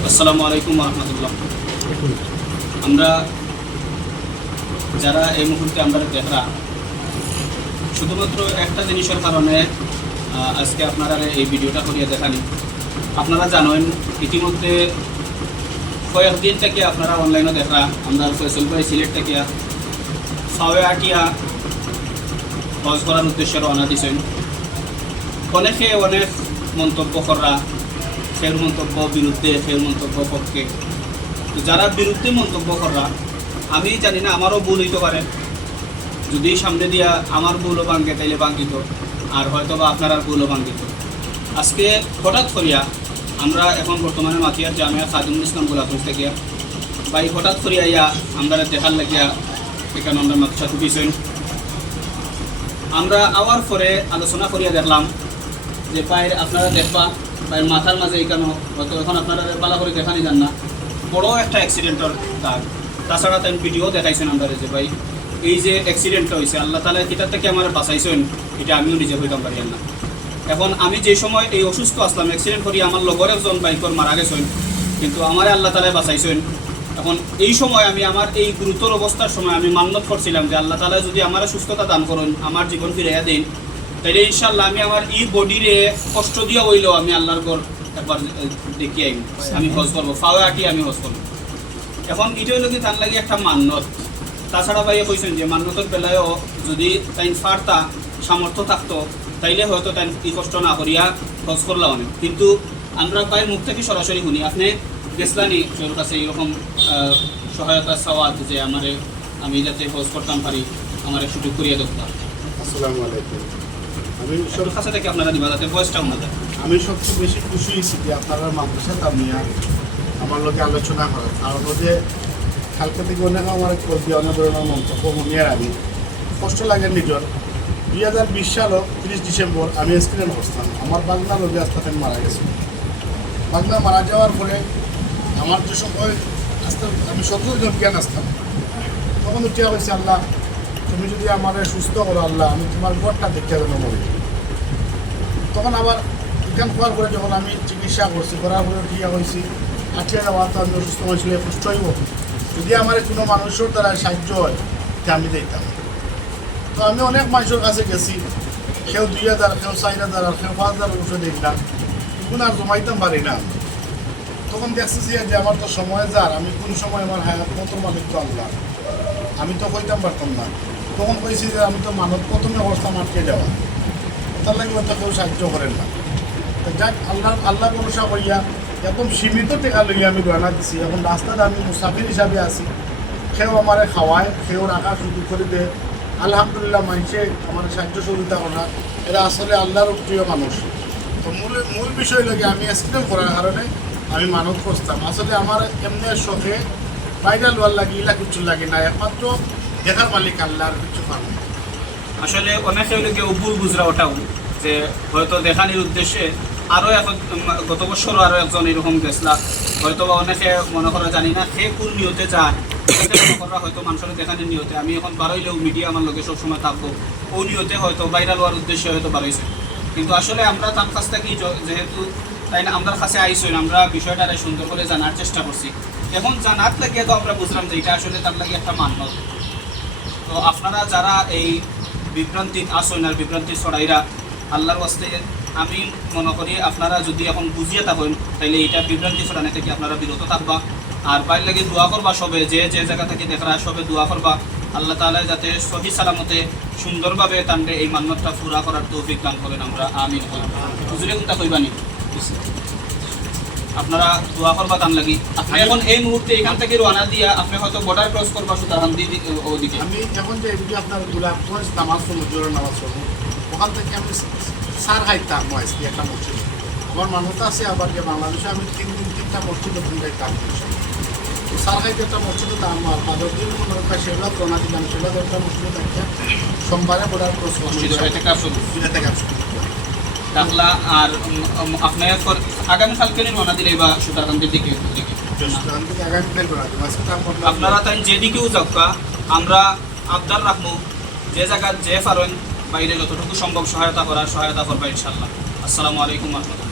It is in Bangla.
আসসালামু আলাইকুম রহমতুল্লাহ। আমরা যারা এই মুহূর্তে আমরা দেখা শুধুমাত্র একটা জিনিসের কারণে আজকে আপনারা এই ভিডিওটা করিয়া দেখানি আপনারা জানেন, ইতিমধ্যে কয়েকদিন থেকে আপনারা অনলাইনে দেখা আমরা ফয়সল ভাই সিলেট থেকে ফাওয়ে আটিয়া হজ করার উদ্দেশ্যে রওনা দিছেন। অনেকে অনেক মন্তব্য করা ফের মন্তব্য, বিরুদ্ধে ফের মন্তব্য পক্ষে তো যারা বিরুদ্ধে মন্তব্য করা আমি জানি না, আমারও ভুল হইতে পারে। যদি সামনে দিয়া আমার ভুলও ভাঙ্গে তাইলে ভাঙ্গিত আর হয়তো বা আপনার আর ভুলও ভাঙ্গিত আজকে হঠাৎ করিয়া আমরা এখন বর্তমানে মাতিয়ার জামিয়া খাদিমুল ইসলাম গোলাপুর থেকে। বাই হঠাৎ করিয়া ইয়া আমরা দেখার লাগিয়া এখানে আমরা মাকসা উঠিছেন আমরা আওয়ার পরে আলোচনা করিয়া দেখলাম যে পায়ের আপনারা দেখবা পায়ের মাথার মাঝে এখানে হয়তো এখন আপনারা পালা করে দেখানি যান না। বড় একটা অ্যাক্সিডেন্টের দাগ। তাছাড়া তাই ভিডিও দেখাইছেন আমরা যে ভাই, এই যে অ্যাক্সিডেন্টটা হয়েছে আল্লাহ তালা কিতার থেকে আমার বাঁচাইছেন, এটা আমিও নিজে হইতাম পারি না। এখন আমি যে সময় এই অসুস্থ আসলাম অ্যাক্সিডেন্ট করি, আমার লগর একজন বাইকর মারা গেছেন, কিন্তু আমার আল্লাহ তালায় বাঁচাইছেন। এখন এই সময় আমি আমার এই গুরুতর অবস্থার সময় আমি মান্যত করছিলাম যে আল্লাহ তালা যদি আমার সুস্থতা দান করুন, আমার জীবন ফিরাইয়া দিন। তাইলে ইনশাল্লাহ আমি আমার ই বডিরে কষ্ট দিয়া হইলেও আমি আল্লাহর গড় একবার দেখি আইম আমি হজ করব ফাওয়া আটি আমি হজ করব। এখন এটা হইল কি তার লাগে একটা মান্যত তাছাড়া ভাইয়া কইছেন যে মান্যতের বেলায়ও যদি তাই ফারতা সামর্থ্য থাকতো তাইলে হয়তো তাই ই কষ্ট না করিয়া হজ করলাম অনেক কিন্তু আমরা ভাইয়ের মুখ থেকে সরাসরি শুনি আপনি গেছলানি তোর কাছে এরকম আহ, সহায়তা সাওয়াত যে আমারে আমি যাতে হজ করতাম পারি আমার সুযোগ করিয়া দেখতাম আসসালামু আলাইকুম। আমি সব কাছে থেকে আপনারা দিবা যাতে বয়সটা যায় আমি সবচেয়ে বেশি খুশি হয়েছি যে আপনারা মাদ্রাসা তামিয়া আমার লোকে আলোচনা করেন কারণ ওদের কালকে থেকে অনেক আমার করবি অনেক ধরনের মন্তব্য মনিয়ার আমি। কষ্ট লাগে নিজের। দুই হাজার বিশ সালও তিরিশ ডিসেম্বর আমি এক্সিডেন্ট করতাম আমার বাগনা রোগী আস্তে মারা গেছে। বাগনা মারা যাওয়ার পরে আমার যে সময় আস্তে আমি সতেরো জন জ্ঞান আসতাম। তখন উঠিয়া হয়েছে আল্লাহ তুমি যদি আমার সুস্থ করো আল্লাহ আমি তোমার ঘরটা দেখতে যেন মরি তখন আবার বিজ্ঞান হওয়ার পরে যখন আমি চিকিৎসা করছি করার পরে ঠিক হয়েছি আঠিয়া যাওয়ার তো আমি অসুস্থ হয়েছিল সুস্থ হইব যদি আমার কোনো মানুষের দ্বারা সাহায্য হয় আমি দিতাম তো আমি অনেক মানুষের কাছে গেছি। কেউ দুই হাজার কেউ চার হাজার আর কেউ পাঁচ হাজার উঠে দেখলাম এখন আর জমাইতাম পারি না। তখন দেখতেছি যে আমার তো সময় যার আমি কোন সময় আমার হায়াত কত মালিক তো আল্লাহ আমি তো কইতাম পারতাম না। তখন কইছি যে আমি তো মানব প্রথমে অবস্থা আটকে যাওয়া তার লাগে তো সাহায্য করেন না। তো যাক আল্লাহ আল্লাহ ভরসা করিয়া একদম সীমিত টেকা লইয়া আমি রওনা দিছি। এখন রাস্তাতে আমি মুসাফির হিসাবে আছি। সেও আমারে খাওয়ায়, সেও রাখা শুরু করে দেয়। আলহামদুলিল্লাহ মানছে আমার সাহায্য সহযোগিতা করা এরা আসলে আল্লাহর প্রিয় মানুষ। তো মূল মূল বিষয় লাগে আমি অ্যাক্সিডেন্ট করার কারণে আমি মানত করতাম। আসলে আমার এমনি শখে বাইরে লোয়ার লাগি ইলা কিছু লাগে না একমাত্র দেখার মালিক আল্লাহ আর কিছু পারবে না। আসলে অনেকে কেউ ভুল বুঝরা ওটাও, যে হয়তো দেখানির উদ্দেশ্যে আরও এখন গত বছরও আরও একজন এরকম গেছলা। হয়তো বা অনেকে মনে করা জানি না সে কোন নিয়তে যান করা হয়তো মানুষের দেখানির নিয়তে। আমি এখন বারোইলেও মিডিয়া আমার লোকে সবসময় থাকব। ও নিয়তে হয়তো বাইরে লওয়ার উদ্দেশ্যে হয়তো বারোইছে কিন্তু আসলে আমরা তার কাছ থেকে যেহেতু তাই না আমরা কাছে আইসই আমরা বিষয়টা সুন্দর করে জানার চেষ্টা করছি। এখন জানার লাগিয়ে তো আমরা বুঝলাম যে এটা আসলে তার লাগে একটা মান্য তো আপনারা যারা এই বিভ্রান্তি আসেন আর বিভ্রান্তি ছড়াইরা আল্লাহর ওয়াস্তে আমি মনে করি আপনারা যদি এখন বুঝিয়ে থাকেন তাহলে এটা বিভ্রান্তি ছড়ানো থেকে আপনারা বিরত থাকবা। আর বাইর লাগে দোয়া করবা সবে, যে যে জায়গা থেকে দেখরা সবে দোয়া করবা। আল্লাহ তাআলা যাতে সহি সালামতে সুন্দরভাবে তান্ডে এই মান্যতটা পুরা করার তৌফিক দান করেন আমরা। আমিন। হুজুরে কোনটা কইবানি? আপনারা দোয়া করবা তান লাগি। আপনি এখন এই মুহূর্তে এখান থেকে রওনা দিয়া আপনি হয়তো বর্ডার ক্রস করবা সুতরাং দিদি ওদিকে আমি এখন যে এদিকে আপনার গোলাপগঞ্জ নামাজ পড়ব জোরের নামাজ পড়ব ওখান থেকে আমি সার খাইতাম আজকে একটা মসজিদ। আমার মানুষ আছে আবার যে বাংলাদেশে আমি তিন দিন তিনটা মসজিদ ওখান খাইতাম সার খাইতে একটা মসজিদে দাম আর পাঁচর দিন মনে একটা সেবা প্রণা দিলাম সেবা একটা মসজিদে থাকতাম সোমবারে বোর্ডার ক্রস মসজিদ হয়ে থেকে আসুন আর আপনার আগামীকালকে রওনা দিলে বা সুতারকান্তির দিকে আপনারা তাই যেদিকেও যাক্কা আমরা আবদার রাখব যে জায়গার যে পারেন, বাইরে যতটুকু সম্ভব সহায়তা করার সহায়তা করবা ইনশাল্লাহ আসসালামু আলাইকুম রহমতুল্লাহ।